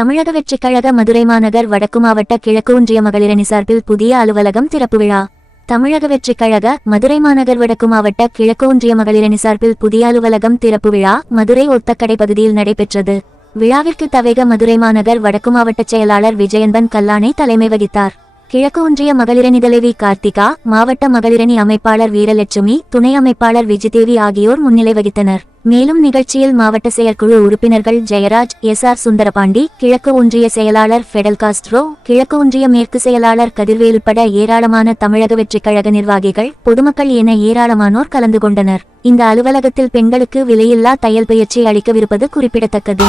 தமிழக வெற்றிக் கழக மதுரை மாநகர் வடக்கு மாவட்ட கிழக்கு ஒன்றிய மகளிரணி சார்பில் புதிய அலுவலகம் திறப்பு விழா தமிழக வெற்றிக் கழக மதுரை மாநகர் வடக்கு மாவட்ட கிழக்கு ஒன்றிய மகளிரணி சார்பில் புதிய அலுவலகம் திறப்பு விழா மதுரை ஒத்தக்கடை பகுதியில் நடைபெற்றது. விழாவிற்கு தவேக மதுரை மாநகர் வடக்கு மாவட்ட செயலாளர் விஜயந்தன் கல்லானை தலைமை வகித்தார். கிழக்கு ஒன்றிய மகளிரணி தலைவி கார்த்திகா மாவட்ட மகளிரணி அமைப்பாளர் வீரலட்சுமி துணை அமைப்பாளர் விஜிதேவி ஆகியோர் முன்னிலை வகித்தனர். மேலும் நிகழ்ச்சியில் மாவட்ட செயற்குழு உறுப்பினர்கள் ஜெயராஜ் எஸ் ஆர் சுந்தரபாண்டி கிழக்கு ஒன்றிய செயலாளர் ஃபெடல் காஸ்ட்ரோ கிழக்கு ஒன்றிய மேற்கு செயலாளர் கதிர்வேல் உட்பட ஏராளமான தமிழக வெற்றிக் கழக நிர்வாகிகள் பொதுமக்கள் என ஏராளமானோர் கலந்து கொண்டனர். இந்த அலுவலகத்தில் பெண்களுக்கு விலையில்லா தையல் பயிற்சி அளிக்கவிருப்பது குறிப்பிடத்தக்கது.